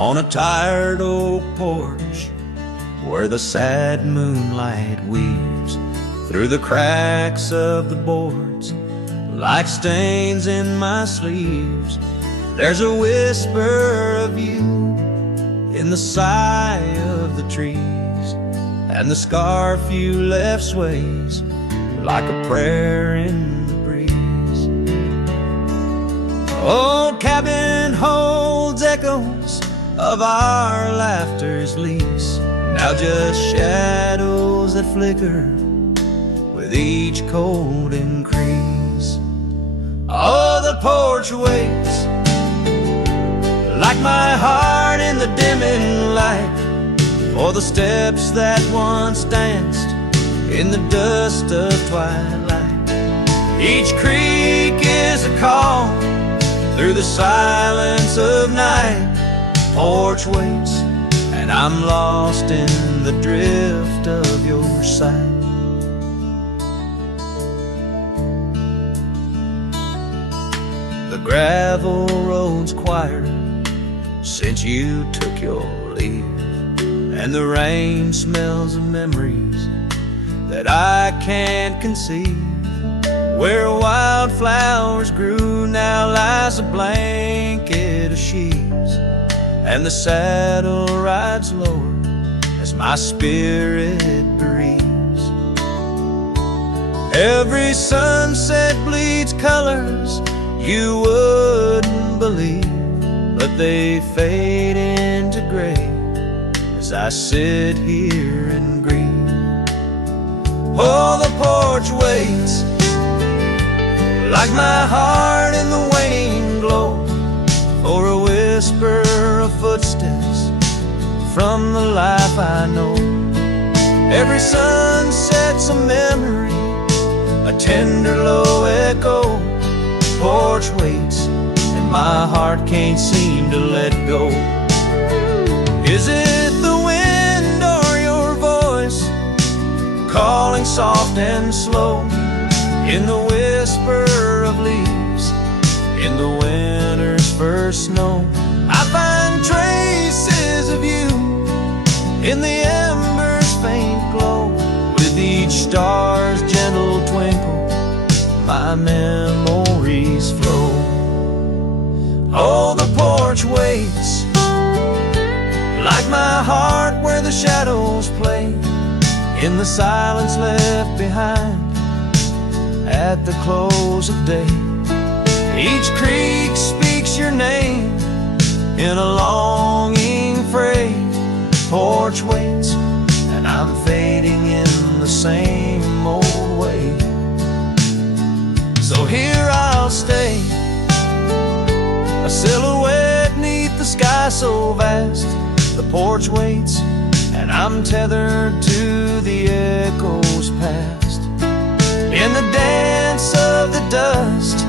on a tired oak porch where the sad moonlight weaves through the cracks of the boards like stains in my sleeves. There's a whisper of you in the sigh of the trees, and the scarf you left sways like a prayer in the breeze. Old cabin holds echoes of our laughter's lease, now just shadows that flicker with each cold increase. Oh, the porch waits like my heart in the dimming light for the steps that once danced in the dust of twilight. Each creak is a call through the silence of night. Porch waits, and I'm lost in the drift of your sight. The gravel road's quieter since you took your leave, and the rain smells of memories that I can't conceive. Where wildflowers grew now lies a blanket of sheaves, and the saddle rides lower as my spirit bereaves. Every sunset bleeds colors you wouldn't believe, but they fade into gray as I sit here and grieve. Oh, the porch waits like my heart in the waning glow for a whisper of footsteps from the life I know. Every sunset's a memory, a tender low echo. Porch waits, and my heart can't seem to let go. Is it the wind or your voice calling soft and slow in the whisper of leaves in the winter's first snow? I find traces of you in the embers' faint glow. With each star's gentle twinkle, my memories flow. Oh, the porch waits like my heart where the shadows play in the silence left behind at the close of day. Each creek speaks your name in a longing fray. Porch waits, and I'm fading in the same old way. So here I'll stay, a silhouette neath the sky so vast. The porch waits, and I'm tethered to the echoes past. In the dance of the dust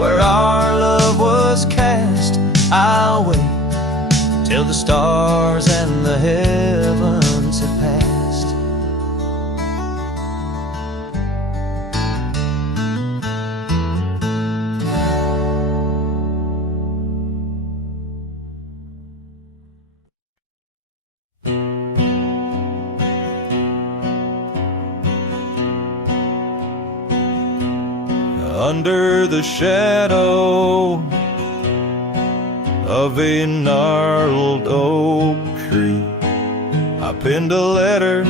where our love was cast, I'll wait till the stars and the heavens have passed. Under the shadow of a gnarled oak tree, I penned a letter,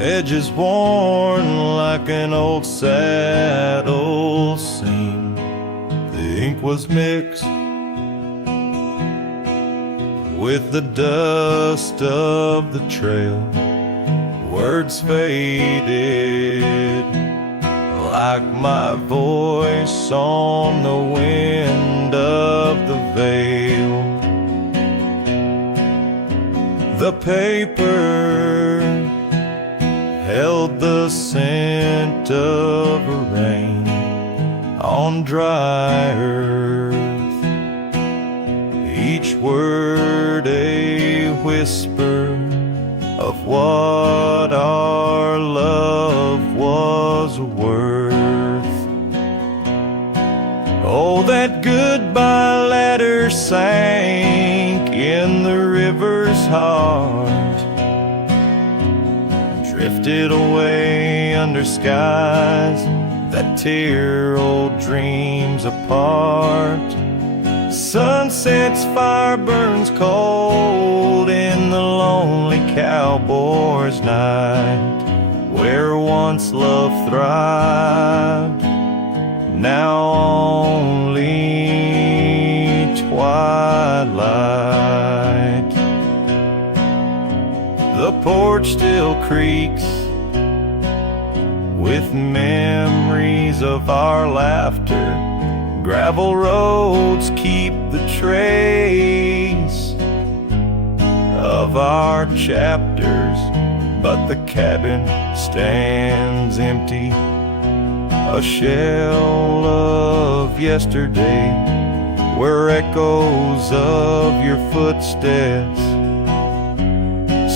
edges worn like an old saddle seam. The ink was mixed with the dust of the trail. Words faded like my voice on the wind of the veil. The paper held the scent of rain on dry earth, each word a whisper of what our love was worth. Oh, that goodbye letter sank in the heart, drifted away under skies that tear old dreams apart. Sunset's fire burns cold in the lonely cowboy's night, where once love thrived, now only twilight. The porch still creaks with memories of our laughter. Gravel roads keep the trace of our chapters, but the cabin stands empty, a shell of yesterday, where echoes of your footsteps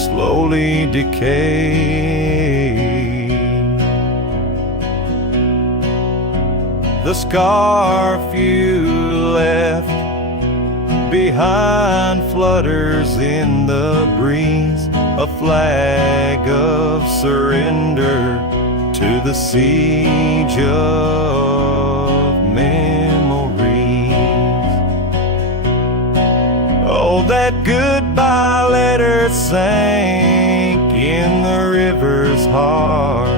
slowly decay. The scarf you left behind flutters in the breeze, a flag of surrender to the siege of memories. Oh, that goodbye letter sank in the river's heart,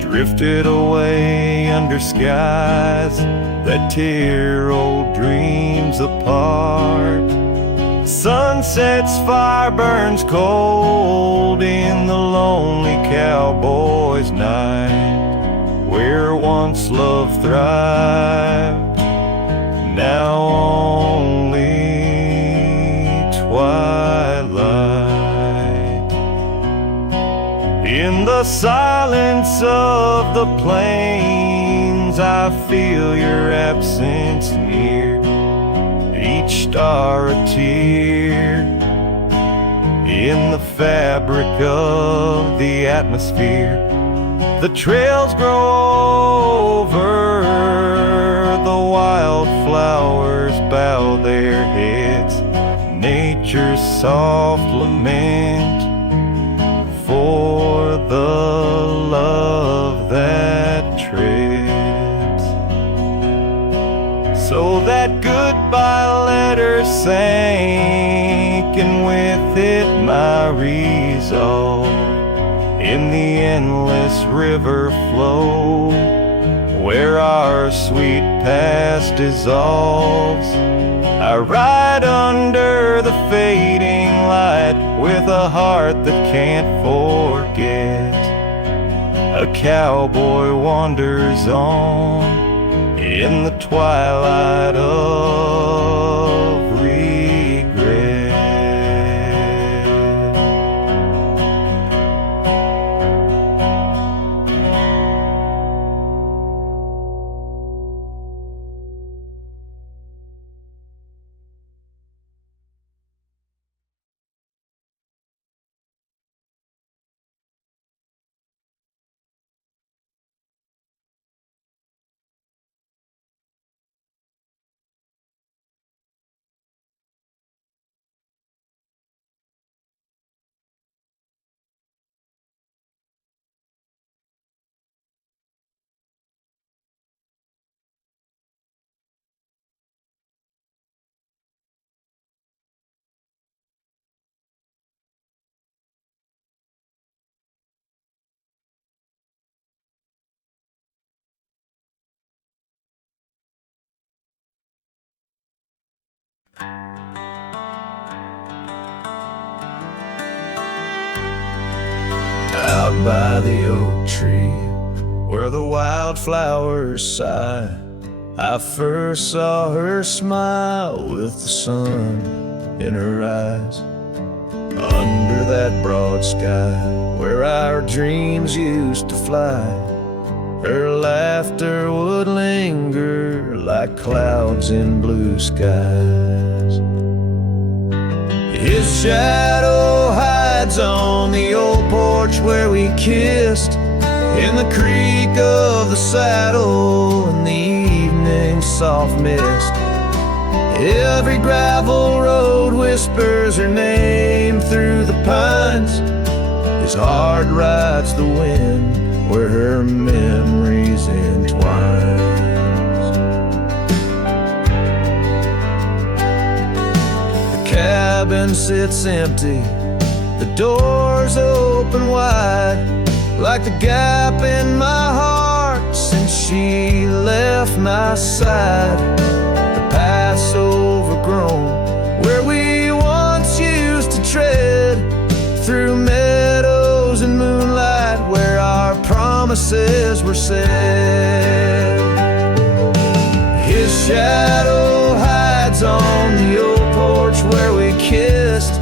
drifted away under skies that tear old dreams apart. Sunset's fire burns cold in the lonely cowboy's night, where once love thrived, now only twilight. In the silence of the plains, I feel your absence near, each star a tear in the fabric of the atmosphere. The trails grow over, the wildflowers bow their heads, nature's soft lament for the love that treads. So that goodbye letter sank, and with it my resolve, in the endless river flow, where our sweet past dissolves. I ride under the fading light with a heart that can't forget. A cowboy wanders on in the twilight of regret. Out by the oak tree, where the wildflowers sigh, I first saw her smile with the sun in her eyes. Under that broad sky, where our dreams used to fly, her laughter would linger like clouds in blue skies. His shadow hides on the old porch where we kissed, in the creak of the saddle and the evening's soft mist. Every gravel road whispers her name through the pines. His heart rides the wind where her memories entwine. The cabin sits empty, the doors open wide, like the gap in my heart since she left my side. The path's overgrown where we once used to tread, through meadows and moonlight where our promises were said. His shadow hides on the old porch where we kissed,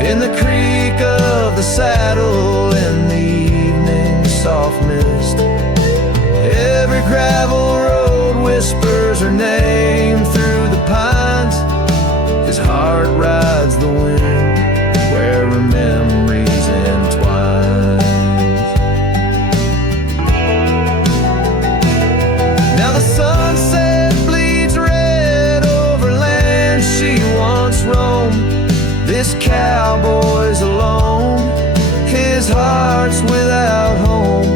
in the creak of the saddle in the evening soft mist. Every gravel road whispers her name through the pines. His heart rides the wind where her memories entwine. Now the sunset bleeds red over land she once roamed. This cowboy's alone, his heart's without home.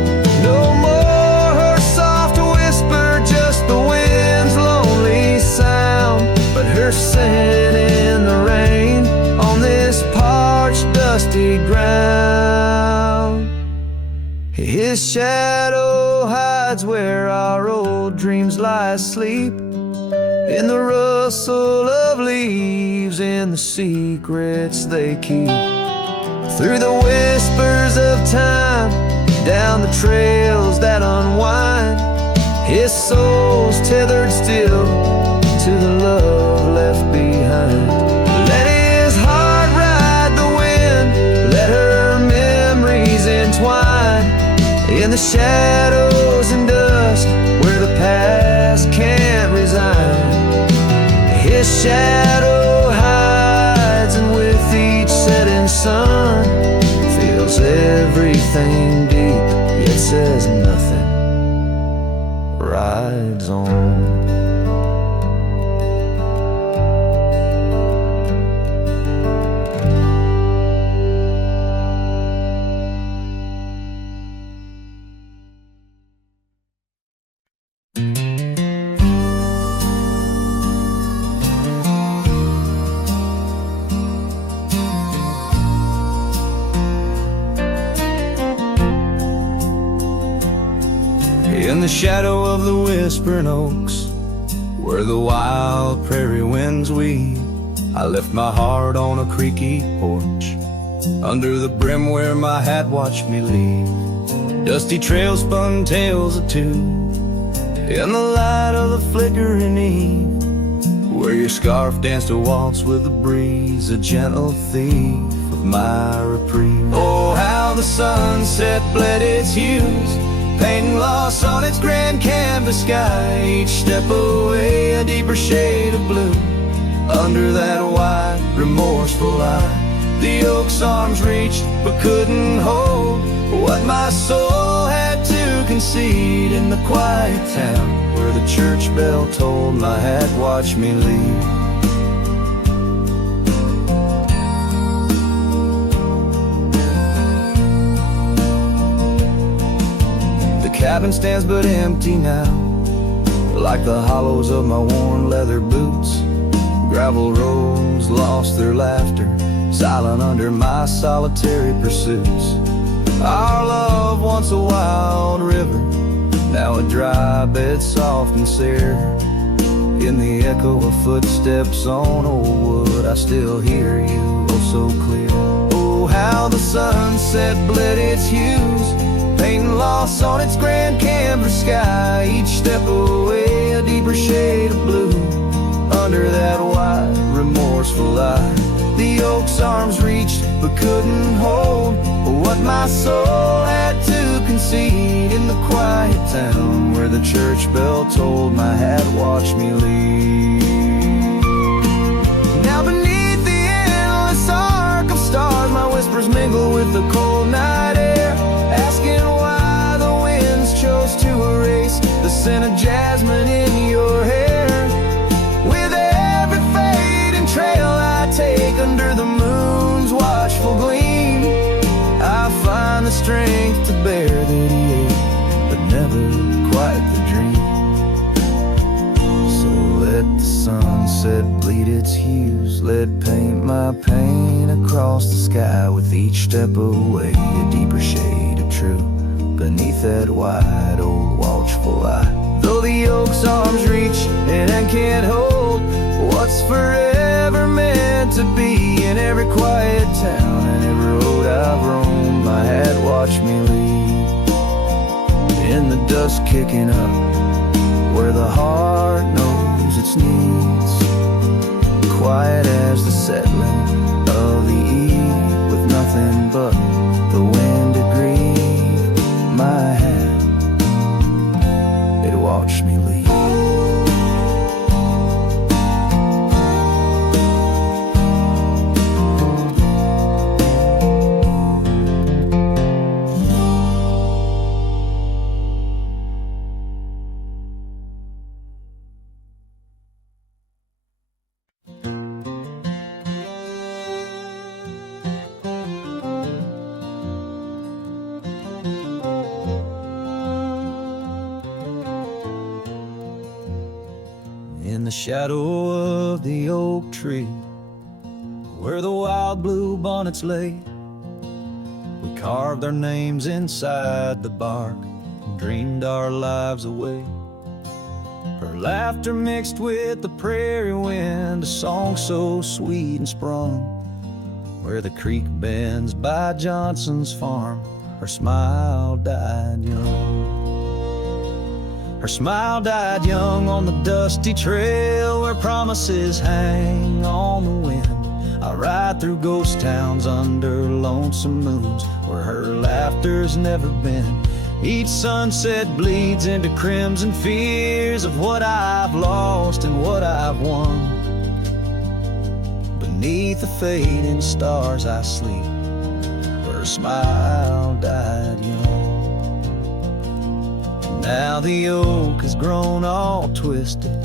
No more her soft whisper, just the wind's lonely sound. But her scent in the rain on this parched, dusty ground. His shadow hides where our old dreams lie asleep, in the rustle of leaves, in the secrets they keep. Through the whispers of time, down the trails that unwind, his soul's tethered still to the love left behind. Let his heart ride the wind, let her memories entwine, in the shadows and dust where the past can't resign. His shadow hides, and with each setting sun, feels everything deep, yet says nothing, rides on. In the shadow of the whispering oaks, where the wild prairie winds weave, I left my heart on a creaky porch, under the brim where my hat watched me leave. Dusty trails spun tales of two, in the light of the flickering eve, where your scarf danced a waltz with the breeze, a gentle thief of my reprieve. Oh, how the sunset bled its hues, painting loss on its grand canvas sky. Each step away a deeper shade of blue, under that wide, remorseful eye. The oak's arms reached but couldn't hold what my soul had to concede, in the quiet town where the church bell tolled, my hat watched me leave. The cabin stands but empty now, like the hollows of my worn leather boots. Gravel roads lost their laughter, silent under my solitary pursuits. Our love, once a wild river, now a dry bed soft and sere. In the echo of footsteps on old wood, I still hear you oh so clear. Oh, how the sunset bled its hues, painting loss on its grand canvas sky. Each step away a deeper shade of blue, under that wide, remorseful eye. The oak's arms reached but couldn't hold what my soul had to concede, in the quiet town where the church bell tolled, my hat watched me leave. Now beneath the endless arc of stars, my whispers mingle with the cold night air, asking why the winds chose to erase the scent of jasmine in your hair. With every never quite the dream. So let the sunset bleed its hues, let paint my pain across the sky, with each step away a deeper shade of true beneath that wide old watchful eye. Though the oak's arms reach and can't hold what's forever meant to be, in every quiet town and every road I've roamed, my hat watched me lead. In the dust kicking up, where the heart knows its needs, quiet as the settling of the eve, with nothing but the wind to grieve. My hat, it watched me lead. In the shadow of the oak tree, where the wild blue bonnets lay, we carved our names inside the bark and dreamed our lives away. Her laughter mixed with the prairie wind, a song so sweet and sprung, where the creek bends by Johnson's farm, her smile died young. Her smile died young on the dusty trail, where promises hang on the wind. I ride through ghost towns under lonesome moons, where her laughter's never been. Each sunset bleeds into crimson fears of what I've lost and what I've won. Beneath the fading stars I sleep, her smile died young. Now the oak has grown all twisted,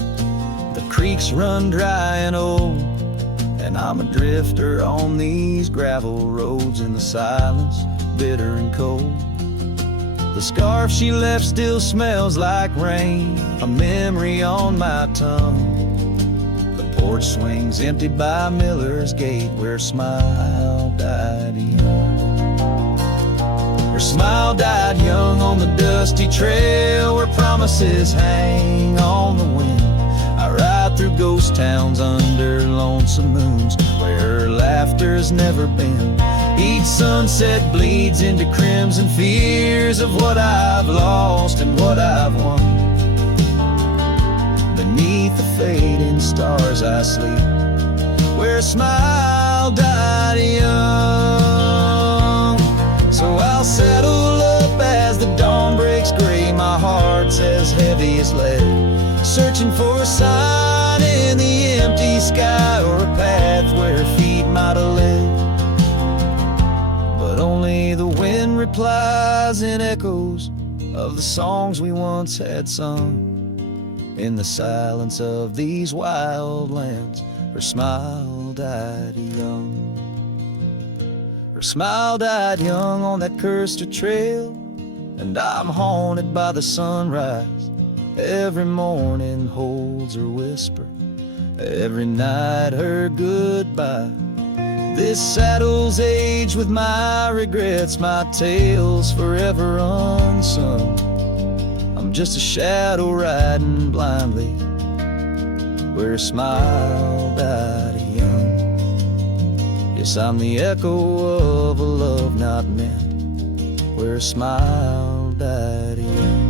the creeks run dry and old, and I'm a drifter on these gravel roads in the silence, bitter and cold. The scarf she left still smells like rain, a memory on my tongue. The porch swings empty by Miller's gate, where her smile died young. Her smile died young on the dusty trail, where promises hang on the wind. I ride through ghost towns under lonesome moons, where her laughter's never been. Each sunset bleeds into crimson fears of what I've lost and what I've won. Beneath the fading stars I sleep, where a smile died young. So I'll settle up as the dawn breaks gray, my heart's as heavy as lead, searching for a sign in the empty sky, or a path where her feet might have led. But only the wind replies in echoes of the songs we once had sung. In the silence of these wild lands, her smile died young. Her smile died young on that cursed trail, and I'm haunted by the sunrise. Every morning holds her whisper, every night her goodbye. This saddle's aged with my regrets, my tale's forever unsung. I'm just a shadow riding blindly, where a smile died young. Yes, I'm the echo of a love not meant, where a smile died young.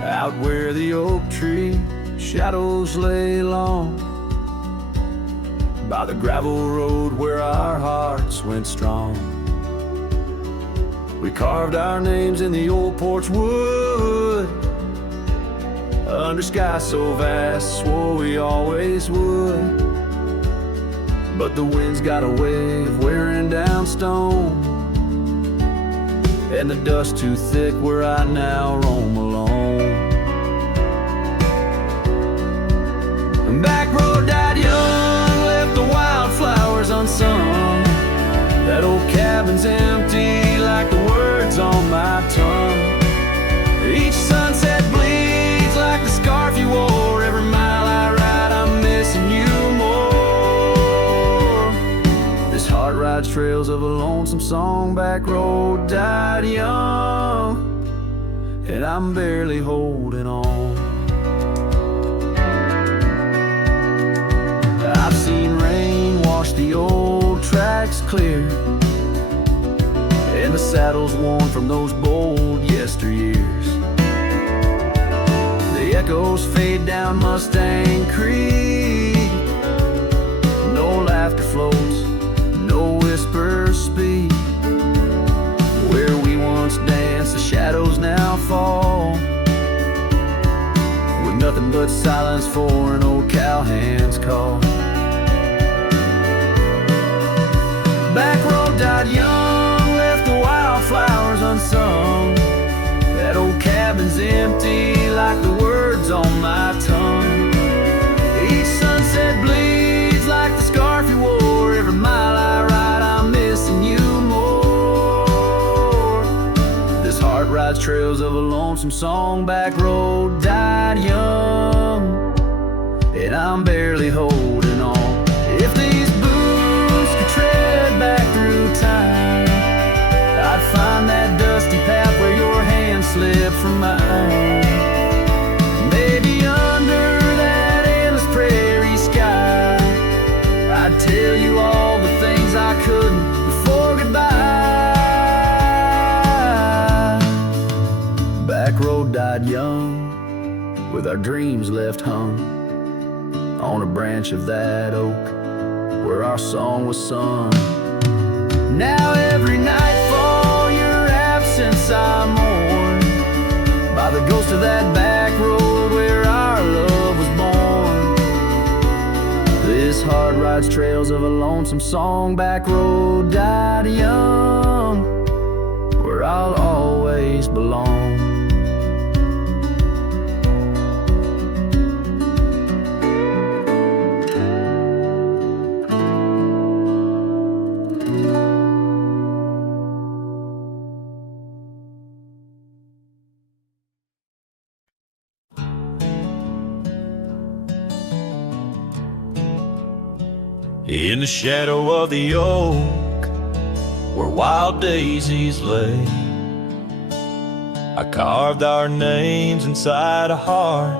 Out where the oak tree shadows lay long, by the gravel road where our hearts went strong, We carved our names in the old porch wood, under sky so vast, swore we always would. But the wind's got a way of wearing down stone, and the dust too thick where I now roam alone. And back road died young, left the wildflowers unsung. That old cabin's empty like the words on my tongue. Each sunset bleeds like the scarf you wore. Every mile I ride I'm missing you more. This heart rides trails of a lonesome song. Back road died young, and I'm barely holding on. I've seen rain wash the old tracks clear, and the saddles worn from those bold yesteryears. The echoes fade down Mustang Creek. No laughter floats, no whispers speak. Where we once danced, the shadows now fall, with nothing but silence for an old cowhand's call. Back road died young, left the wildflowers unsung. That old cabin's empty like the words on my tongue. Each sunset bleeds like the scarf you wore. Every mile I ride I'm missing you more. This heart rides trails of a lonesome song. Back road died young, and I'm barely holding on. If these boots could tread back through time, I'd find that dusty path where your hand slipped from mine. Maybe under that endless prairie sky, I'd tell you all the things I couldn't before goodbye. Back road died young, with our dreams left hung on a branch of that oak where our song was sung. Now every nightfall your absence I mourn, by the ghost of that back road where our love was born. This heart rides trails of a lonesome song. Back road died young, where I'll always belong. In the shadow of the oak, where wild daisies lay, I carved our names inside a heart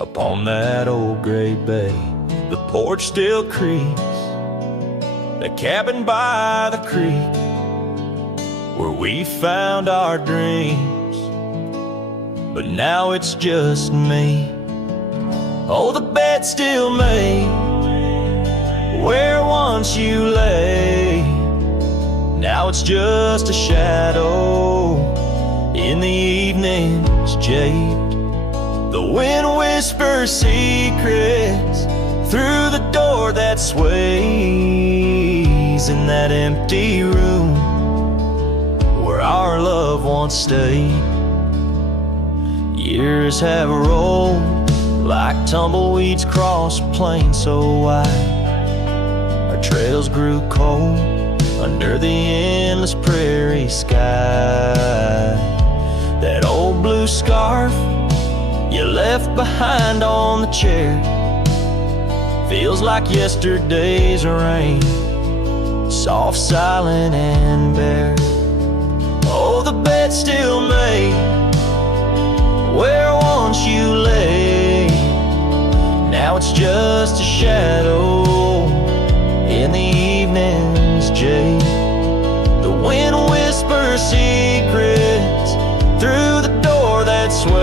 upon that old gray bay. The porch still creaks, that cabin by the creek, where we found our dreams, but now it's just me. Oh, the bed's still made where once you lay. Now it's just a shadow in the evening's jade. The wind whispers secrets through the door that sways in that empty room where our love once stayed. Years have rolled like tumbleweeds cross a plain so wide. Trails grew cold under the endless prairie sky. That old blue scarf you left behind on the chair feels like yesterday's rain, soft, silent, and bare. Oh, the bed's still made where once you lay. Now it's just a shadow in the evening's jade. The wind whispers secrets through the door that sways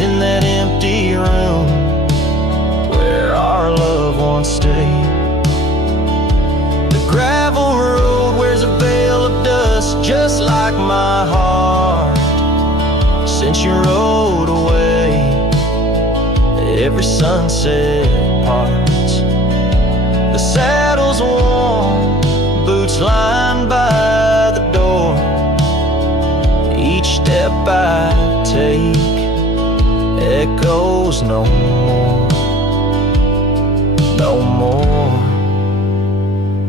in that empty room where our love once stayed. The gravel road wears a veil of since you rode away. Every sunset parts, the saddle's warm, boots lined by the door. Each step I take echoes no more, no more.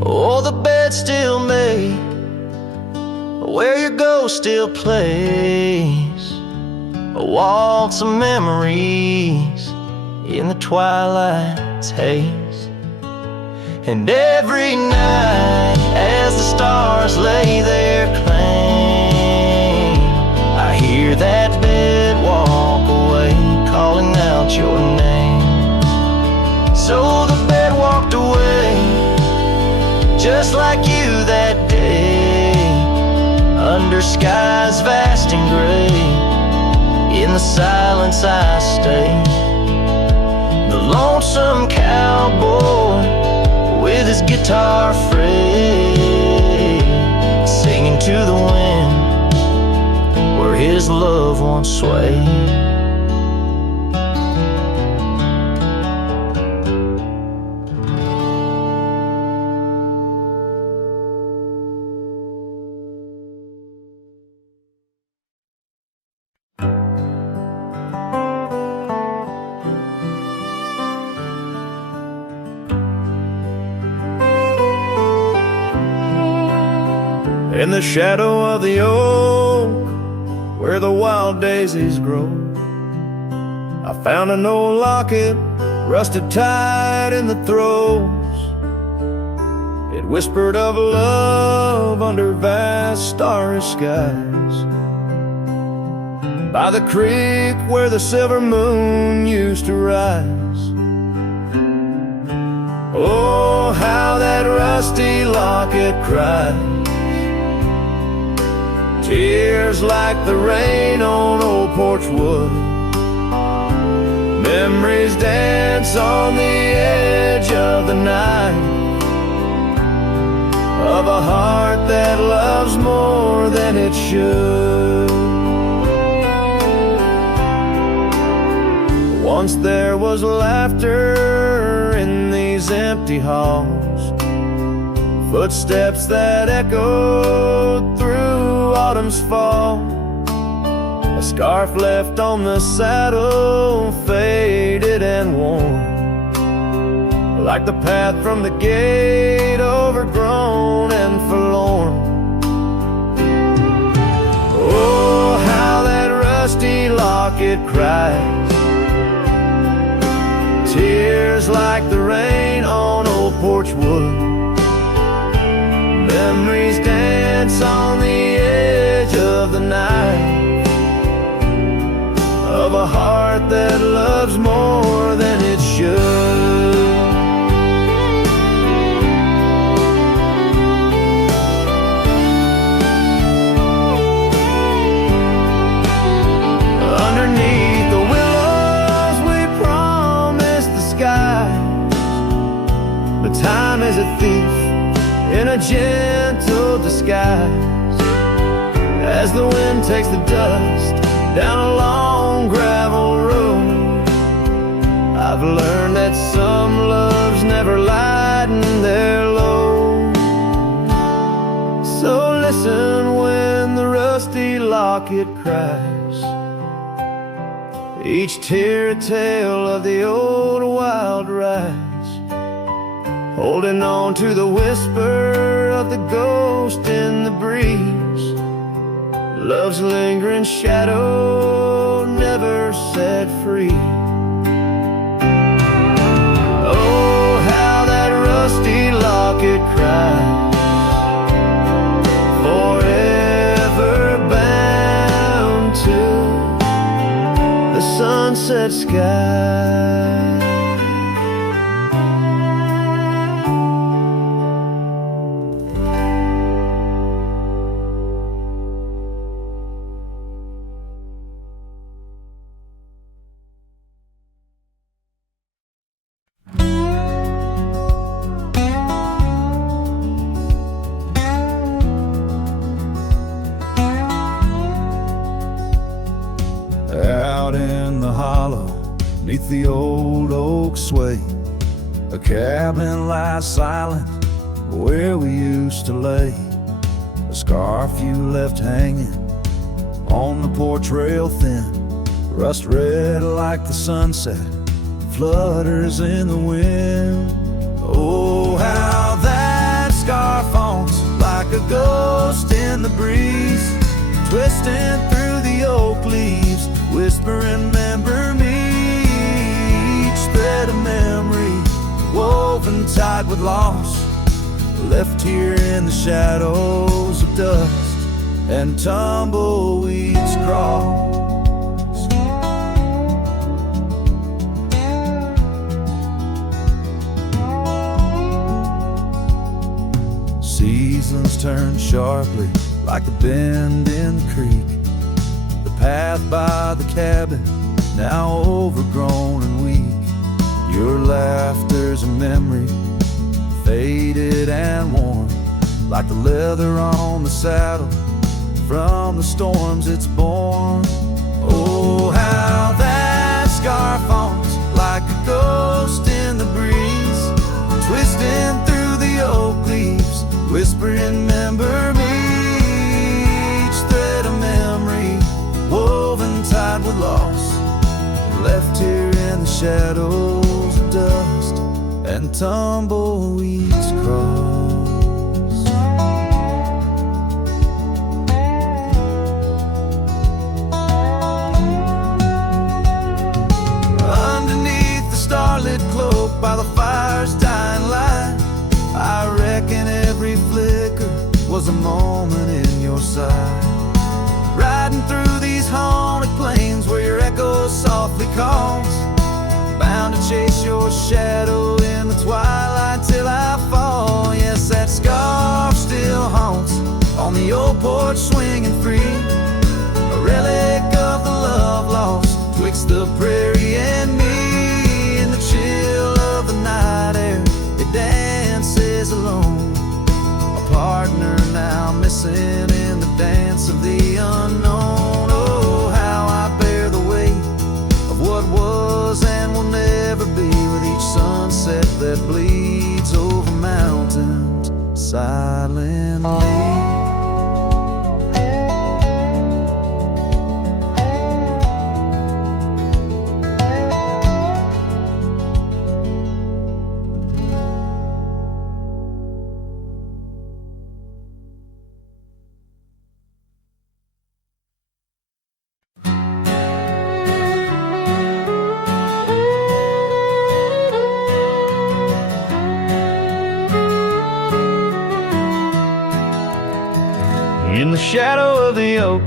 Oh, the bed's still made where your ghost still plays a waltz of memories in the twilight's haze. And every night as the stars lay their claim, I hear that bed walk away, calling out your name. So the bed walked away, just like you that day, under skies vast and gray. In the silence I stay, the lonesome cowboy with his guitar frayed, singing to the wind where his love once swayed. In the shadow of the oak, where the wild daisies grow, I found an old locket, rusted tight in the throes. It whispered of love under vast starry skies, by the creek where the silver moon used to rise. Oh, how that rusty locket cried, tears like the rain on old porch wood. Memories dance on the edge of the night, of a heart that loves more than it should. Once there was laughter in these empty halls, footsteps that echoed through autumn's fall. A scarf left on the saddle, faded and worn, like the path from the gate, overgrown and forlorn. Oh, how that rusty locket cries, tears like the rain on old porch wood. Memories dance on the edge of the night, of a heart that loves more than it should. Underneath the willows we promised the skies, but time is a thief in a gentle disguise. As the wind takes the dust down a long gravel road, I've learned that some loves never lighten their load. So listen when the rusty locket cries, each tear a tale of the old wild rise, holding on to the whisper of the ghost in the breeze. Love's lingering shadow never set free. Oh, how that rusty locket cries, forever bound to the sunset sky. out in the hollow, neath the old oak sway, a cabin lies silent where we used to lay. A scarf you left hanging on the porch rail thin, rust red like the sunset, flutters in the wind. Oh, how that scarf haunts like a ghost in the breeze, twisting through the oak leaves, whispering, remember me. Each thread of memory woven tight with loss, left here in the shadows of dust and tumbleweeds cross. Seasons turn sharply like a bend in the creek, the path by the cabin now overgrown and weak. Your laughter's a memory, faded and worn, like the leather on the saddle from the storms it's borne. Oh, how that scarf haunts like a ghost in the breeze, twisting through the oak leaves, whispering, remember me. Each thread of memory woven tight with loss, left here in the shadows of dust and tumbleweeds cross. Underneath the starlit cloak by the fire's dying light, I reckon every flicker was a moment in your sight. Riding through these haunted plains where your echo softly calls, bound to chase your shadow in the twilight till I fall. Yes, that scarf still haunts on the old porch swinging free, a relic of the love lost twixt the prairie and me. In the chill of the night air, it dances alone, a partner now missing in the dance of the unknown. Oh, how I bear the weight of what was and will never be, with each sunset that bleeds over mountains silently. In the shadow of the oak,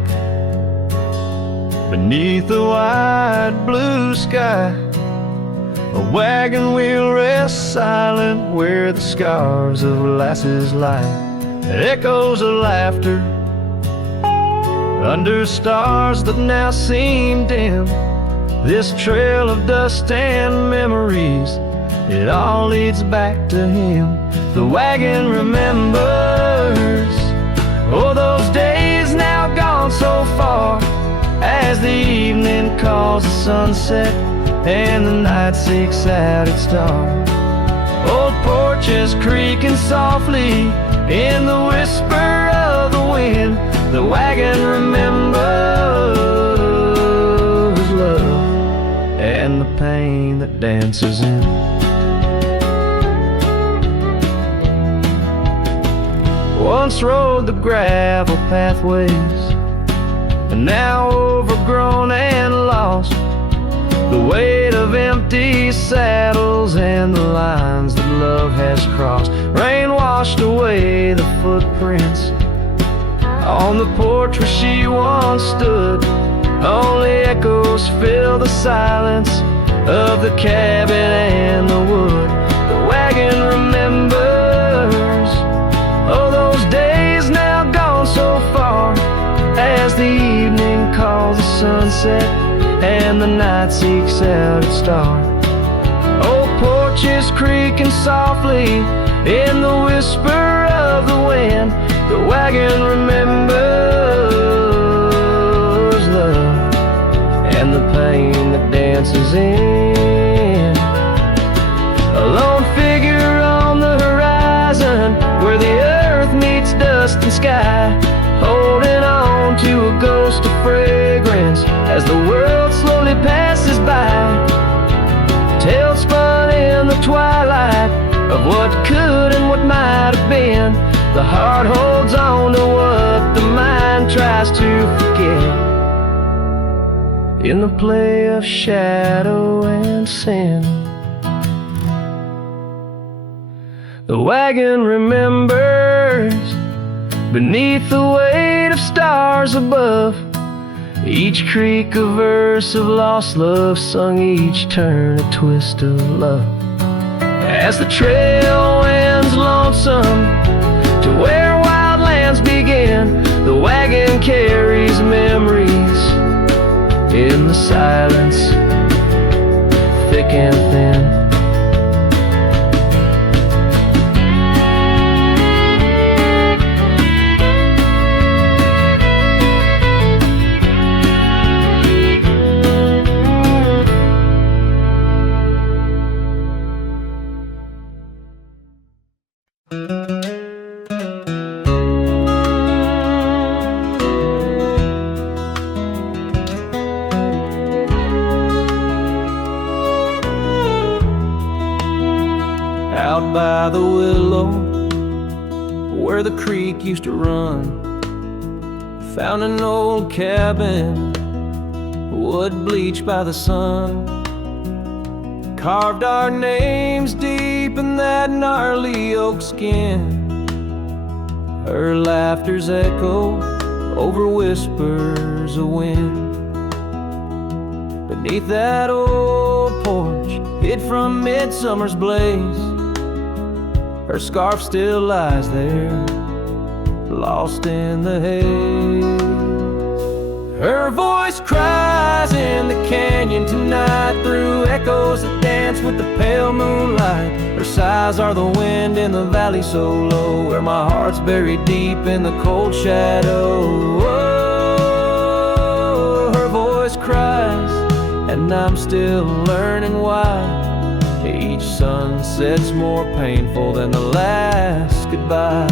beneath the wide blue sky, a wagon wheel rests silent where the scars of lasses lie. Echoes of laughter under stars that now seem dim, this trail of dust and memories, it all leads back to him. The wagon remembers, oh, those days now gone so far, as the evening calls the sunset and the night seeks out its star. Old porches creaking softly in the whisper of the wind, the wagon remembers love and the pain that dances in. Once rode the gravel pathways, and now overgrown and lost, the weight of empty saddles and the lines that love has crossed. Rain washed away the footprints on the porch where she once stood. Only echoes fill the silence of the cabin and the wood. The wagon remembers, oh, those days now gone so far, as the evening calls the sunset and the night seeks out its star. Old porches creaking softly in the whisper of the wind, the wagon remembers love and the pain dances in. A lone figure on the horizon, where the earth meets dust and sky, holding on to a ghost of fragrance as the world slowly passes by. Tales spun in the twilight of what could and what might have been. The heart holds on to what the mind tries to forget, in the play of shadow and sin. The wagon remembers, beneath the weight of stars above, each creak a verse of lost love, sung each turn a twist of love. As the trail winds lonesome to where wild lands begin, the wagon carries memories in the silence, thick and thin. Out by the willow, where the creek used to run, found an old cabin, wood bleached by the sun. Carved our names deep in that gnarly oak skin. Her laughter's echo over whispers of wind. Beneath that old porch, hid from midsummer's blaze, her scarf still lies there, lost in the haze. Her voice cries in the canyon tonight, through echoes that dance with the pale moonlight. Her sighs are the wind in the valley so low, where my heart's buried deep in the cold shadow. Oh, her voice cries, and I'm still learning why each sunset's more painful than the last goodbye.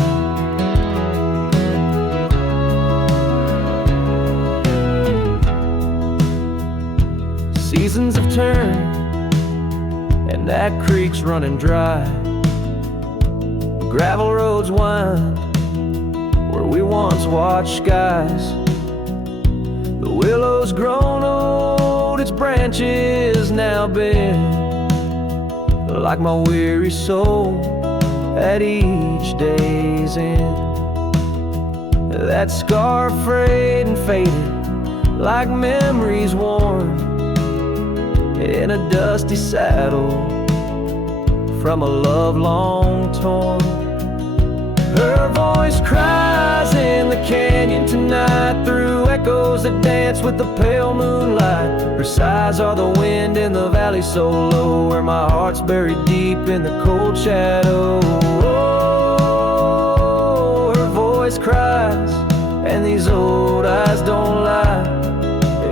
Seasons have turned, and that creek's running dry. Gravel roads wind where we once watched skies. The willow's grown old, its branches now bare, like my weary soul at each day's end. That scar frayed and faded, like memories worn in a dusty saddle from a love long torn. Her voice cries in the canyon tonight, through echoes that dance with the pale moonlight. Her sighs are the wind in the valley so low, where my heart's buried deep in the cold shadow. Oh, her voice cries, and these old eyes don't lie.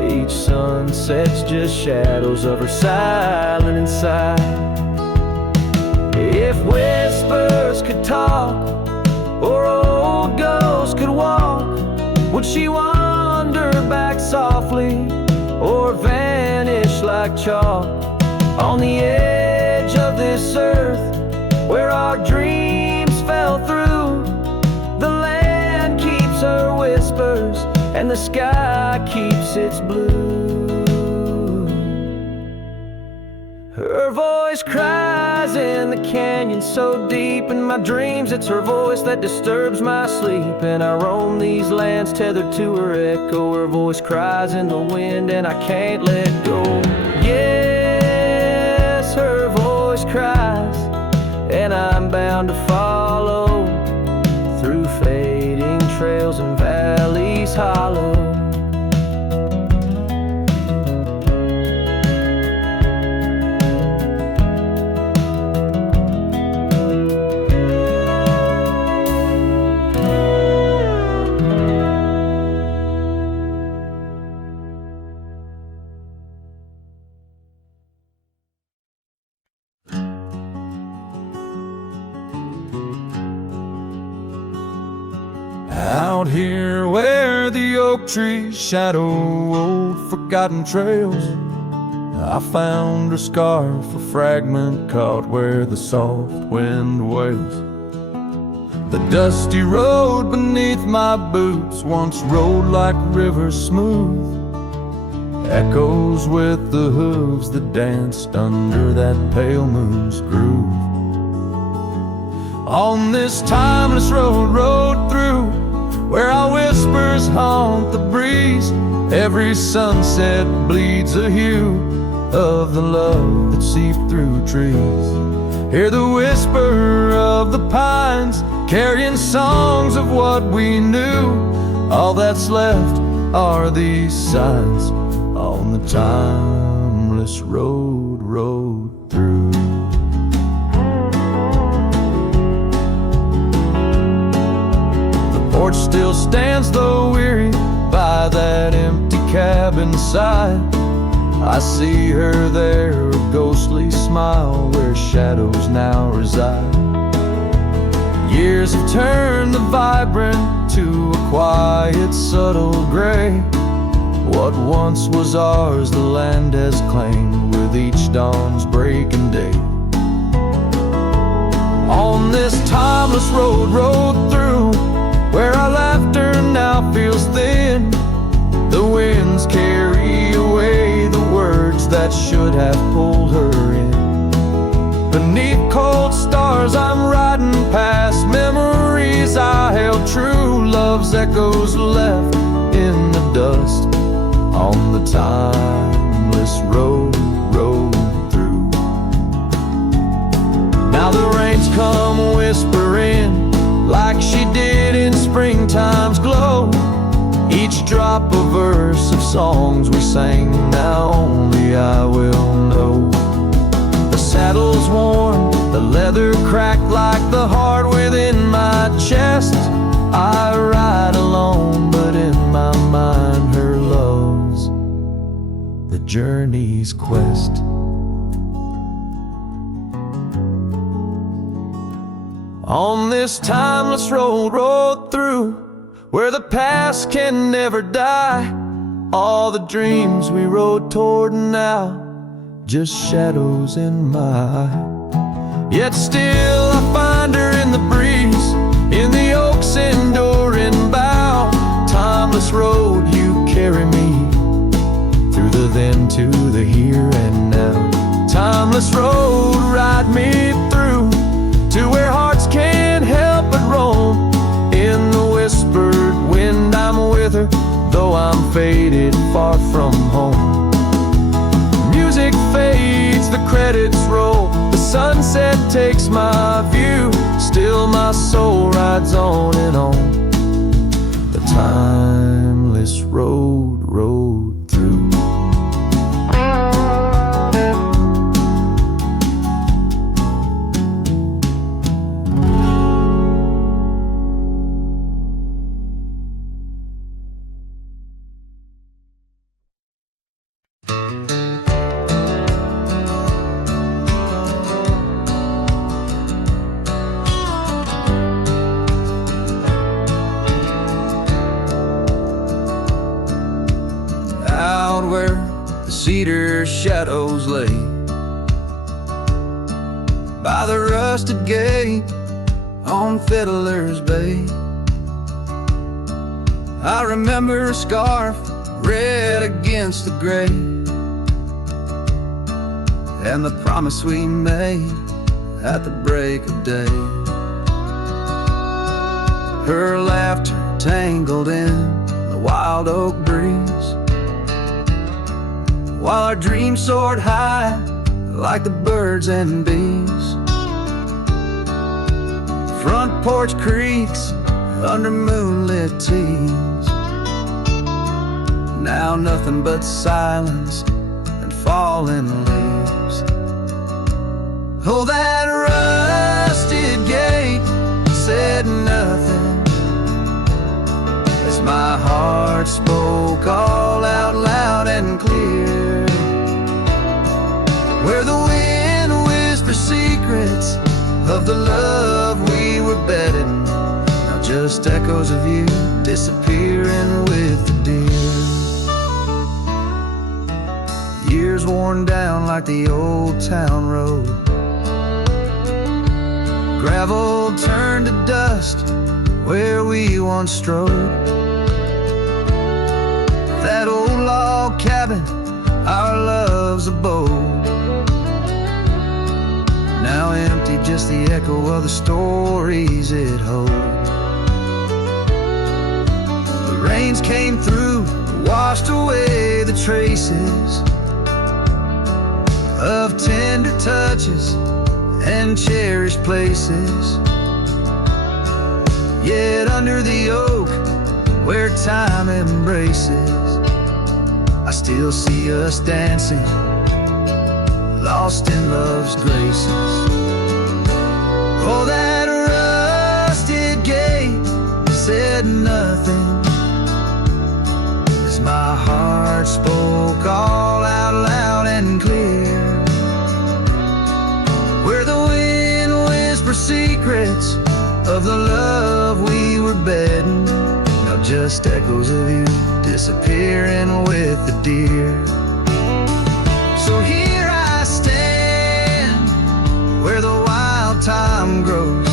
Each sunset's just shadows of her silent inside. If whispers could talk, or old ghosts could walk, would she wander back softly, or vanish like chalk on the edge of this earth, where our dreams fell through? The land keeps her whispers, and the sky keeps its blue. Her voice cries in the canyon so deep in my dreams, it's her voice that disturbs my sleep. And I roam these lands tethered to her echo. Her voice cries in the wind, and I can't let go. Yes, her voice cries, and I'm bound to follow through fading trails and valleys hollow. Out here where the oak trees shadow old forgotten trails, I found a scarf, a fragment caught where the soft wind wails. The dusty road beneath my boots once rolled like rivers smooth, echoes with the hooves that danced under that pale moon's groove. On this timeless road, rode through, where our whispers haunt the breeze. Every sunset bleeds a hue of the love that seeped through trees. Hear the whisper of the pines, carrying songs of what we knew. All that's left are these signs on the timeless road, rode through. The porch still stands though weary by that empty cabin side. I see her there, a ghostly smile where shadows now reside. Years have turned the vibrant to a quiet, subtle gray. What once was ours, the land has claimed with each dawn's breaking day. On this timeless road, rode through, where our laughter now feels thin. The winds carry away the words that should have pulled her in. Beneath cold stars I'm riding past memories I held true. Love's echoes left in the dust on the timeless road, rode through. Now the rains come whispering like she did in springtime's glow. Each drop a verse of songs we sang, now only I will know. The saddle's worn, the leather cracked like the heart within my chest. I ride alone, but in my mind her love's the journey's quest. On this timeless road, rode through, where the past can never die. All the dreams we rode toward now, just shadows in my eye. Yet still I find her in the breeze, in the oak's enduring bough. Timeless road, you carry me through the then to the here and now. Timeless road, ride me through to where hearts can't help but roam. In the whispered wind I'm with her, though I'm faded far from home. Music fades, the credits roll, the sunset takes my view. Still my soul rides on and on, the timeless road, rode through. Cedar shadows lay by the rusted gate on Fiddler's Bay. I remember a scarf red against the gray, and the promise we made at the break of day. Her laughter tangled in the wild oak breeze, while our dreams soared high like the birds and bees. Front porch creaks under moonlit teens, now nothing but silence and falling leaves. Oh, that rusted gate said nothing as my heart spoke all out loud and clear. Where the wind whispers secrets of the love we were betting, now just echoes of you disappearing with the deer. Years worn down like the old town road, gravel turned to dust where we once strode. That old log cabin, our love's abode, now empty, just the echo of the stories it holds. The rains came through, washed away the traces of tender touches and cherished places. Yet under the oak where time embraces, I still see us dancing, lost in love's graces. Oh, that rusted gate said nothing as my heart spoke all out loud and clear. Where the wind whispers secrets of the love we were bedding, now just echoes of you disappearing with the deer. So here I stand, where the wild time grows,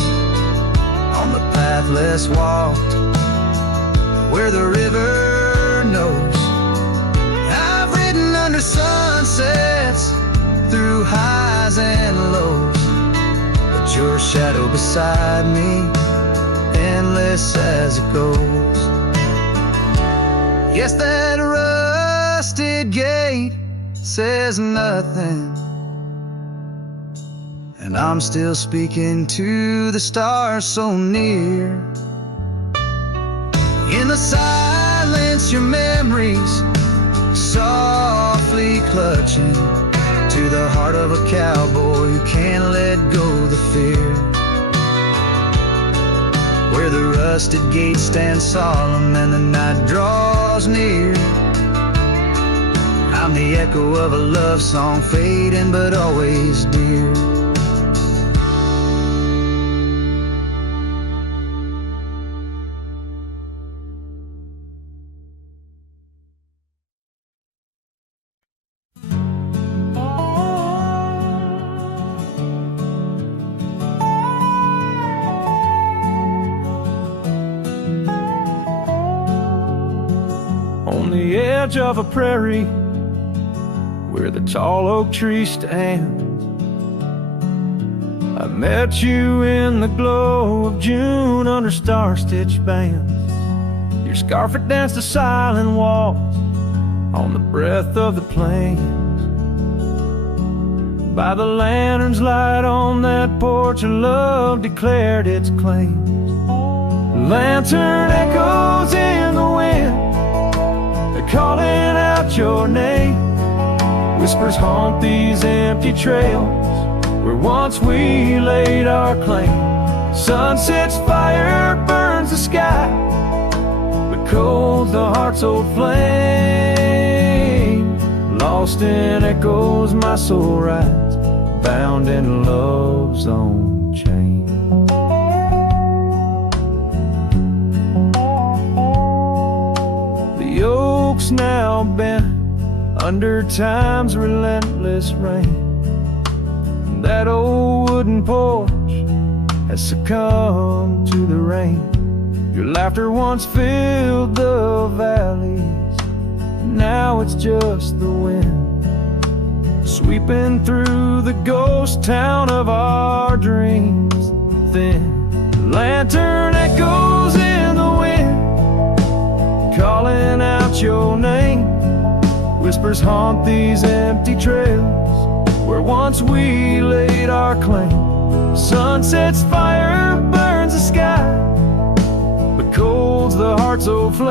on the path less walked, where the river knows. I've ridden under sunsets, through highs and lows, but your shadow beside me, endless as it goes. Yes, that rusted gate says nothing, and I'm still speaking to the stars so near. In the silence, your memories softly clutching to the heart of a cowboy who can't let go the fear. Where the rusted gate stands solemn and the night draws near, I'm the echo of a love song fading but always dear. On the edge of a prairie where the tall oak tree stands, I met you in the glow of June under star-stitched bands. Your scarf had danced a silent waltz on the breath of the plains. By the lantern's light on that porch, love declared its claims. Lantern echoes in the wind, calling out your name. Whispers haunt these empty trails where once we laid our claim. Sunset's fire burns the sky, but cold's the heart's old flame. Lost in echoes, my soul rides, bound in love's own chain. The oak's now bent under time's relentless rain. That old wooden porch has succumbed to the rain. Your laughter once filled the valleys, now it's just the wind sweeping through the ghost town of our dreams. Thin lantern echoes in the wind, calling out your name. Whispers haunt these empty trails where once we laid our claim. Sunset's fire burns the sky, but cold's the heart's old flame.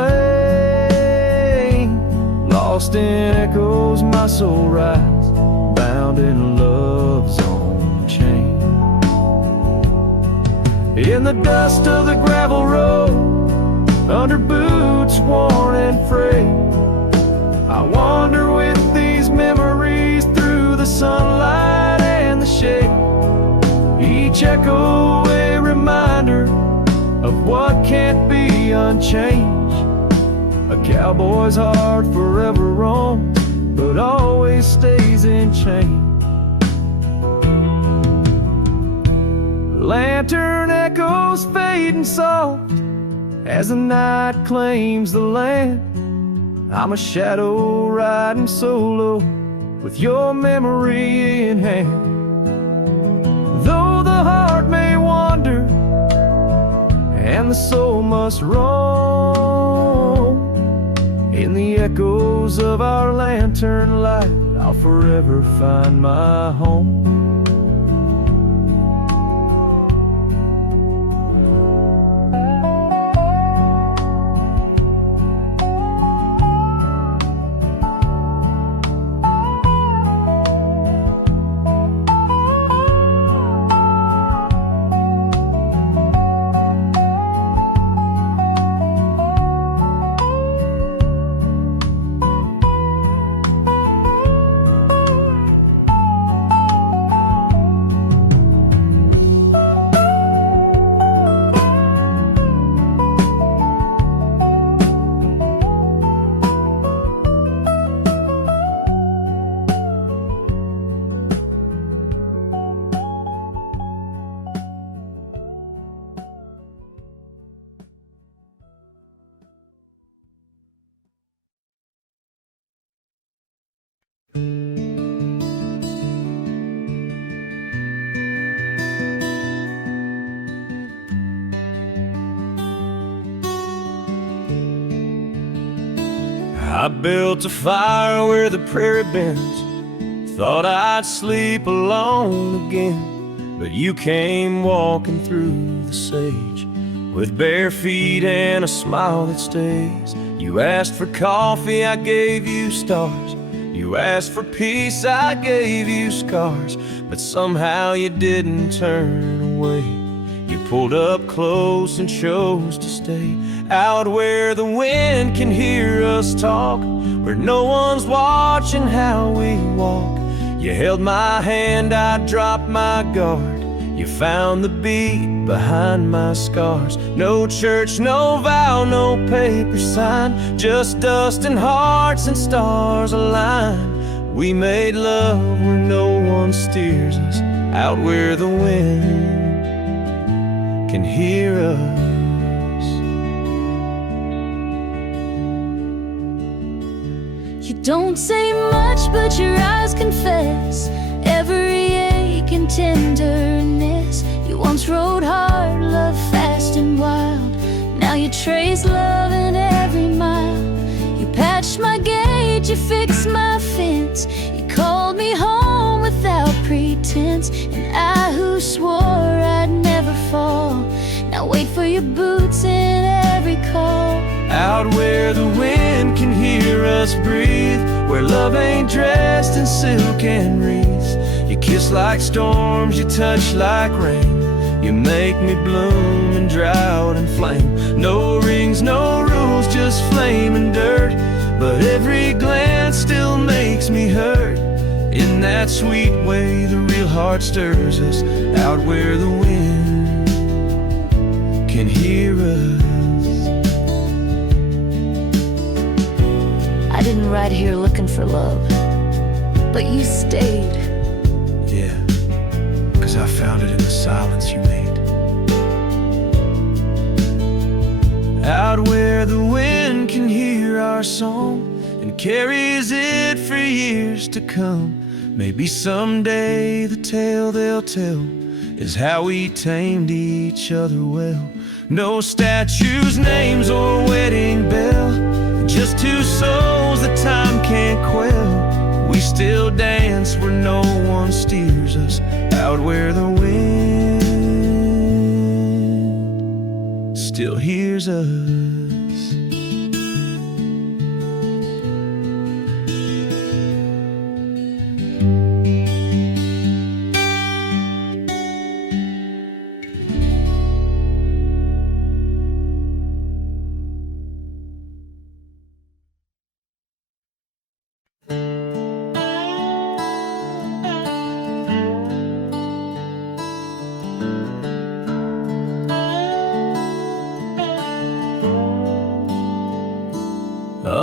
Lost in echoes, my soul rides, bound in love's own chain. In the dust of the gravel road, under boots worn and frayed, I wander with these memories through the sunlight and the shade. Each echo a reminder of what can unchanged. A cowboy's heart forever roams, but always stays in chains. Lantern echoes fading soft as the night claims the land. I'm a shadow riding solo with your memory in hand. Though the heart may wander and the soul must roam, in the echoes of our lantern light I'll forever find my home. I built a fire where the prairie bends, thought I'd sleep alone again, but you came walking through the sage with bare feet and a smile that stays. You asked for coffee, I gave you stars. You asked for peace, I gave you scars, but somehow you didn't turn away. You pulled up close and chose to stay out where the wind can hear us talk, where no one's watching how we walk. You held my hand, I dropped my guard. You found the beat behind my scars. No church, no vow, no paper sign, just dust and hearts and stars align. We made love where no one steers us, out where the wind can hear us. You don't say much, but your eyes confess every ache and tenderness. You once rode hard, loved fast and wild. Now you trace love in every mile. You patched my gate, you fixed my fence. You called me home without pretense. And I who swore I'd never fall, now wait for your boots in every call. Out where the wind can hear us breathe, where love ain't dressed in silk and wreaths. You kiss like storms, you touch like rain. You make me bloom in drought and flame. No rings, no rules, just flame and dirt, but every glance still makes me hurt. In that sweet way the real heart stirs us, out where the wind can hear us. I didn't ride here looking for love, but you stayed. Yeah, 'cause I found it in the silence you made. Out where the wind can hear our song and carries it for years to come. Maybe someday the tale they'll tell is how we tamed each other well. No statues, names, or wedding bell, just two souls that time can't quell. We still dance where no one steers us, out where the wind still hears us.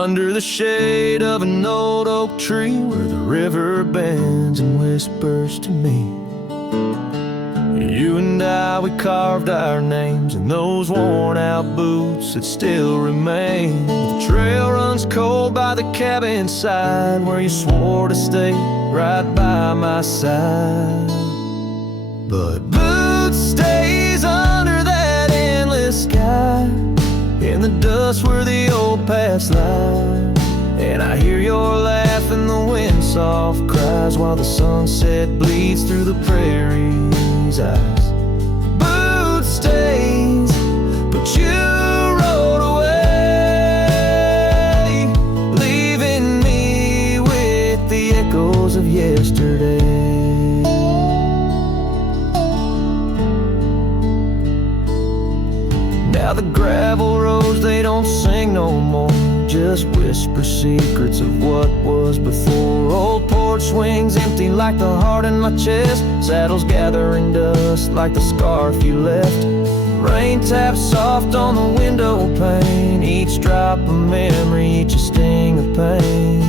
under the shade of an old oak tree where the river bends and whispers to me. You and I, we carved our names in those worn out boots that still remain. The trail runs cold by the cabin side where you swore to stay right by my side. But boots stays under that endless sky, in the dust where the old paths lie. And I hear your laugh and the wind soft cries while the sunset bleeds through the prairie's eyes. Boot stains, but you rode away, leaving me with the echoes of yesterday. Now the gravel roads, they don't sing no more, just whisper secrets of what was before. Old porch swings empty like the heart in my chest, saddles gathering dust like the scarf you left. Rain taps soft on the window pane, each drop a memory, each a sting of pain.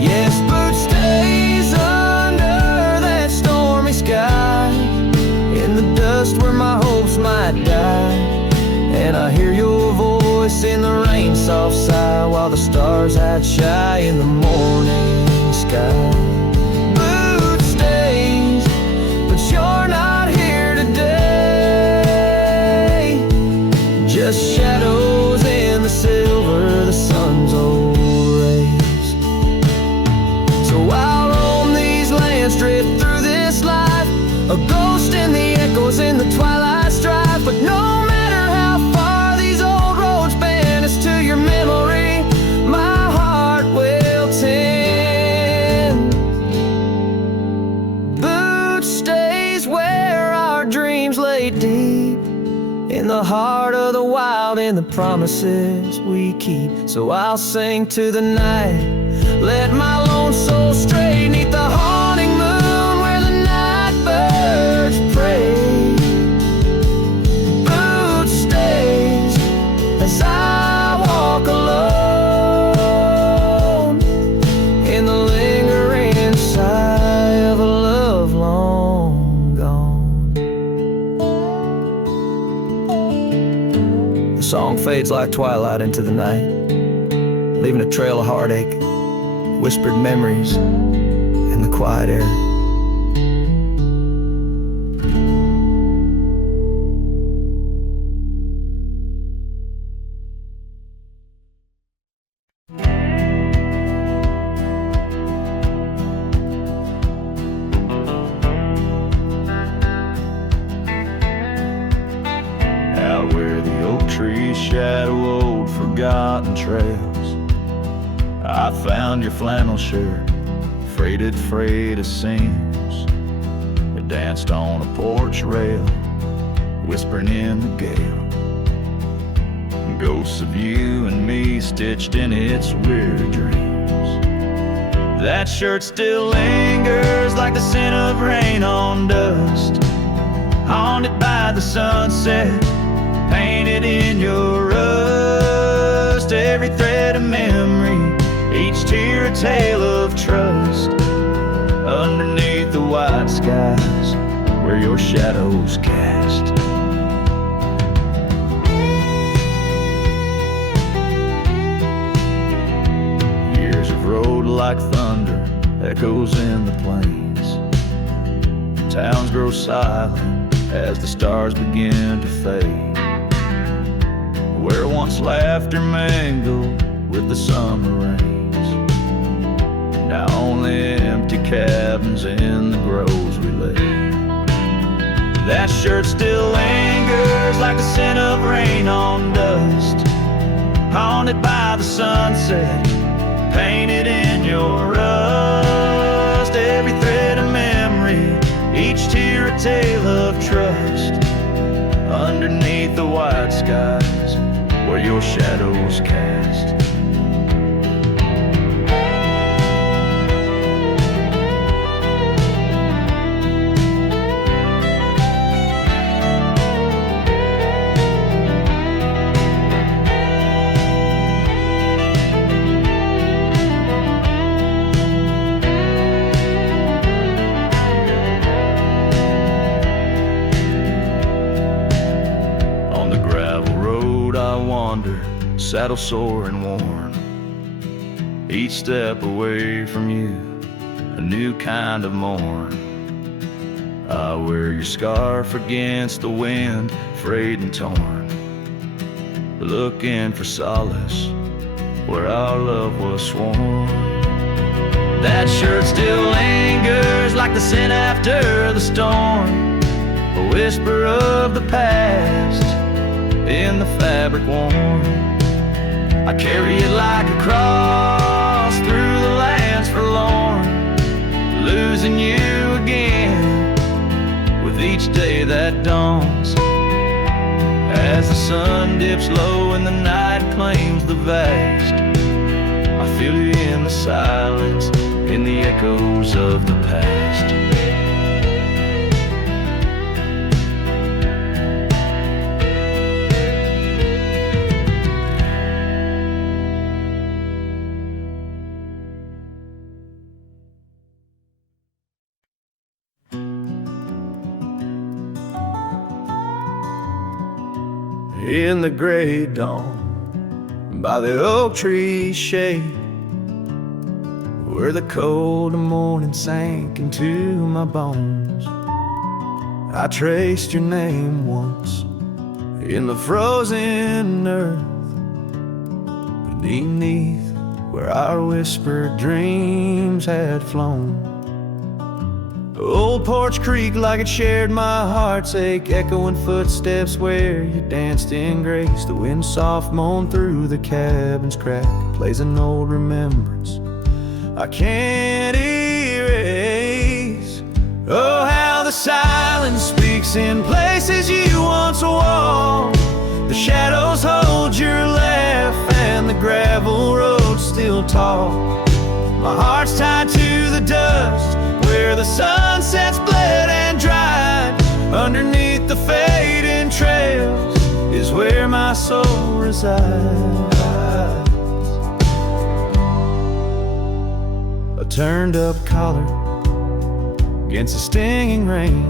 Yes, boot stays under that stormy sky, in the dust where my hopes might die. And I hear your voice in the rain soft sigh while the stars hide shy in the morning sky. Boot stains, but you're not here today, just shadows in the silver of the sun's old rays. So I'll roam these lands, drift through this life, a ghost in the echoes in the twilight strife. But no to your memory, my heart will tend. Boot stays where our dreams lay deep, in the heart of the wild, in the promises we keep. So I'll sing to the night, let my lone soul stray 'neath the haunting moon where the night birds pray. Boot stays as I walk alone in the lingering sigh of a love long gone. The song fades like twilight into the night, leaving a trail of heartache, whispered memories in the quiet air. I found your flannel shirt, frayed as seams. It danced on a porch rail, whispering in the gale. Ghosts of you and me stitched in its weird dreams. That shirt still lingers like the scent of rain on dust, haunted by the sunset, painted in your rust. Every thread a memory, each tear a tale of trust, underneath the white skies where your shadows cast. Years of road like thunder, echoes in the plains. Towns grow silent as the stars begin to fade, where once laughter mingled with the summer rains. Now only empty cabins in the groves we lay. That shirt still lingers like the scent of rain on dust, haunted by the sunset, painted in your rust. Every thread a memory, each tear a tale of trust, underneath the white skies where your shadows cast. saddle sore and worn. Each step away from you, a new kind of morn. I wear your scarf against the wind, frayed and torn, looking for solace where our love was sworn. That shirt still lingers like the scent after the storm, a whisper of the past in the fabric worn. I carry it like a cross through the lands forlorn, losing you again with each day that dawns. As the sun dips low and the night claims the vast, I feel you in the silence, in the echoes of the past. In the gray dawn, by the oak tree shade, where the cold morning sank into my bones, I traced your name once in the frozen earth, beneath where our whispered dreams had flown. Old Porch Creek like it shared my heart's ache, echoing footsteps where you danced in grace. The wind soft moaned through the cabin's crack, plays an old remembrance I can't erase. Oh, how the silence speaks in places you once walked. The shadows hold your laugh and the gravel road still talk. My heart's tied to the dust where the sunsets bled and dried. Underneath the fading trails is where my soul resides. A turned up collar against the stinging rain,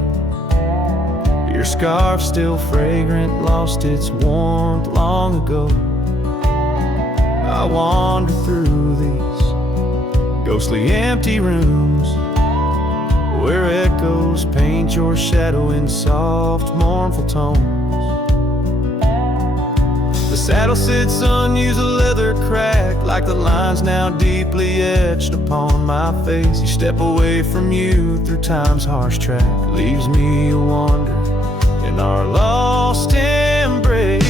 your scarf still fragrant, lost its warmth long ago. I wander through these ghostly empty rooms where echoes paint your shadow in soft, mournful tones. The saddle sits unused, the leather cracked, like the lines now deeply etched upon my face. You step away from you through time's harsh track, leaves me a wander in our lost embrace.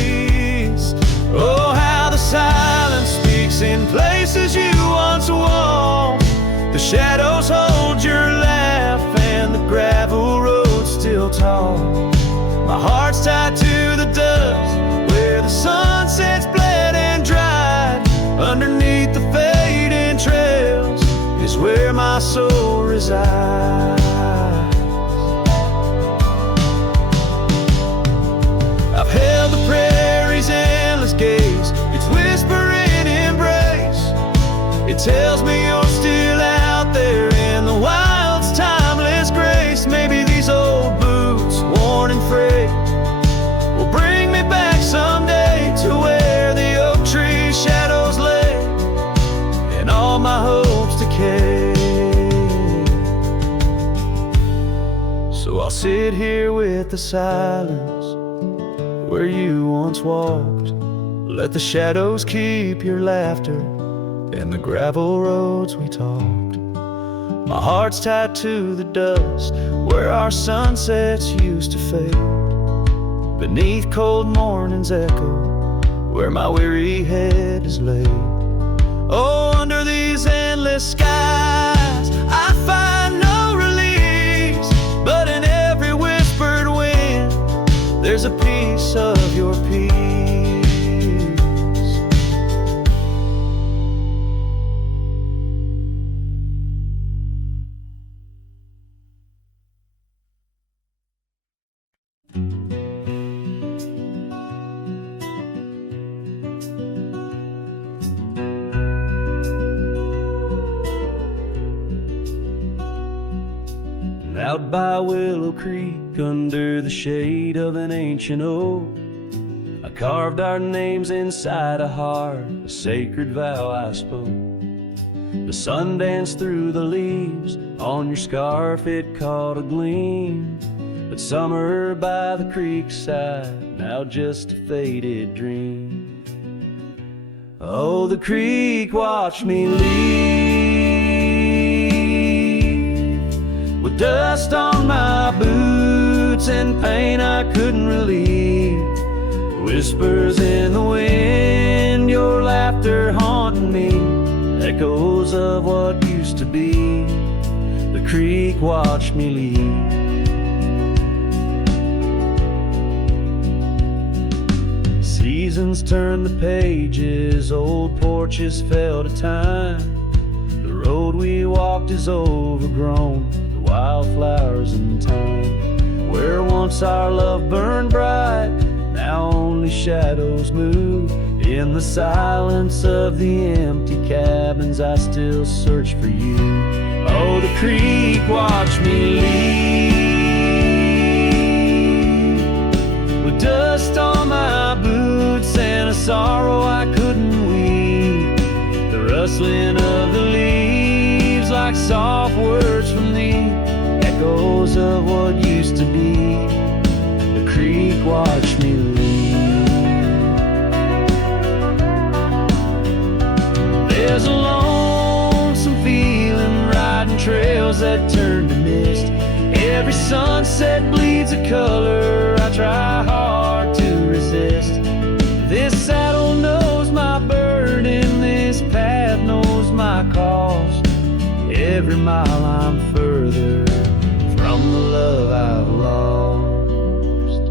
Oh, how the silence speaks in places you once walked. The shadows hold your laugh and the gravel road still tall. My heart's tied to the dust where the sunsets bled and dried. Underneath the fading trails is where my soul resides. I've held the prairie's endless gaze, its whispering embrace. It tells me you're still out there in the wild's timeless grace. Maybe these old boots, worn and frayed, will bring me back someday to where the oak tree shadows lay and all my hopes decay. So I'll sit here with the silence where you once walked. Let the shadows keep your laughter and the gravel roads we talked. My heart's tied to the dust where our sunsets used to fade. Beneath cold morning's echo where my weary head is laid. Oh, under these endless skies I find no release, but in every whispered wind there's a piece of your peace. Out by Willow Creek, under the shade of an ancient oak, I carved our names inside a heart, a sacred vow I spoke. The sun danced through the leaves, on your scarf it caught a gleam. But summer by the creek side, now just a faded dream. Oh, the creek watched me leave, with dust on my boots and pain I couldn't relieve. Whispers in the wind, your laughter haunting me, echoes of what used to be. The creek watched me leave. Seasons turn the pages, old porches fell to time. The road we walked is overgrown, the wildflowers in time. Where once our love burned bright, now only shadows move. In the silence of the empty cabins, I still search for you. Oh, the creek watched me leave, with dust on my boots and a sorrow I couldn't weep. The rustling of the leaves like soft words from thee, echoes of what used to be. The creek watched me leave. There's a lonesome feeling riding trails that turn to mist. Every sunset bleeds a color I try hard to resist. This saddle knows my burden, this path knows my cost. Every mile I'm further from the love I've lost.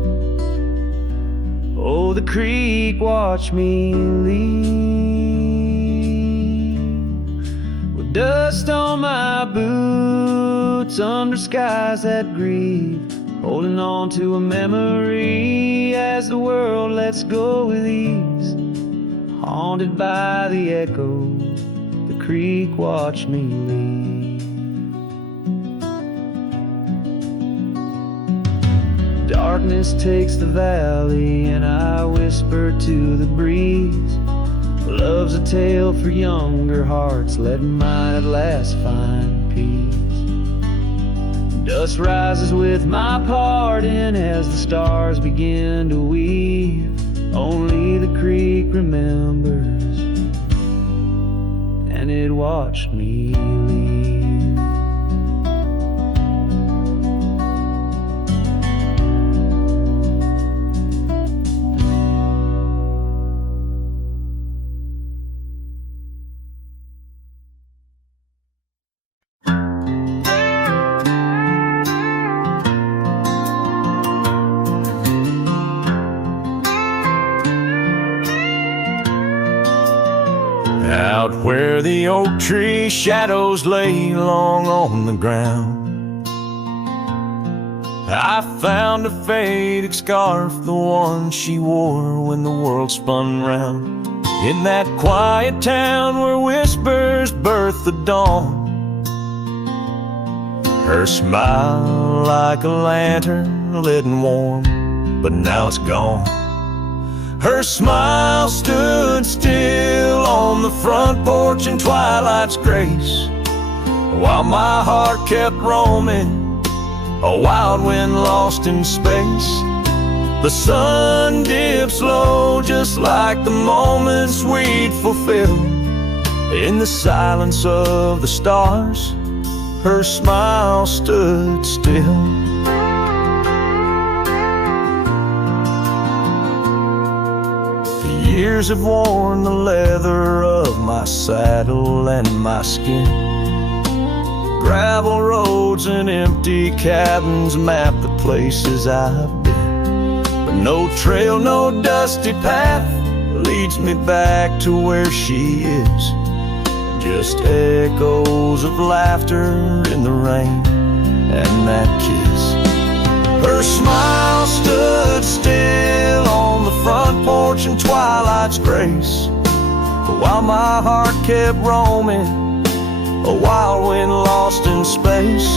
Oh, the creek watched me leave, with dust on my boots under skies that grieve, holding on to a memory as the world lets go with ease. Haunted by the echo, the creek watched me leave. Darkness takes the valley and I whisper to the breeze. Love's a tale for younger hearts, letting mine at last find peace. Dust rises with my pardon as the stars begin to weave. Only the creek remembers, and it watched me leave. Out where the oak tree shadows lay long on the ground, I found a faded scarf, the one she wore when the world spun round. In that quiet town where whispers birth the dawn, her smile like a lantern lit and warm, but now it's gone. Her smile stood still on the front porch in twilight's grace, while my heart kept roaming, a wild wind lost in space. The sun dips low just like the moments we'd fulfill. In the silence of the stars, her smile stood still. Years have worn the leather of my saddle and my skin. Gravel roads and empty cabins map the places I've been, but no trail, no dusty path leads me back to where she is. Just echoes of laughter in the rain and that kiss. Her smile stood still on the front porch in twilight's grace, while my heart kept roaming, a wild wind lost in space.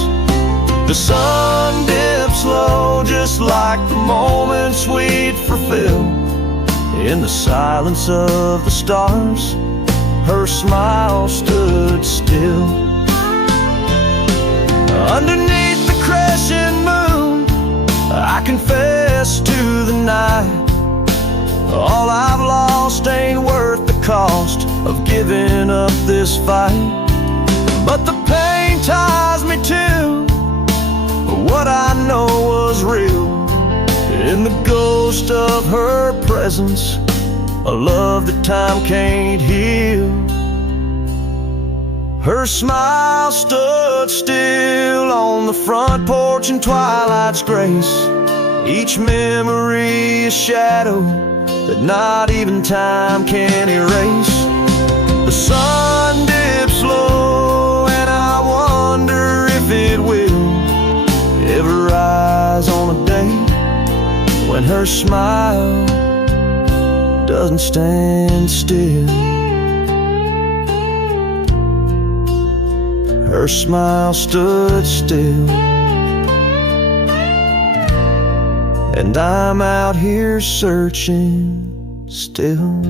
The sun dips low just like the moments we'd fulfill. In the silence of the stars, her smile stood still. Underneath the crescent moon, I confess to the night, all I've lost ain't worth the cost of giving up this fight. But the pain ties me to what I know was real. In the ghost of her presence, a love that time can't heal. Her smile stood still on the front porch in twilight's grace. Each memory a shadow that not even time can erase. The sun dips low and I wonder if it will ever rise on a day when her smile doesn't stand still. Her smile stood still, and I'm out here searching still.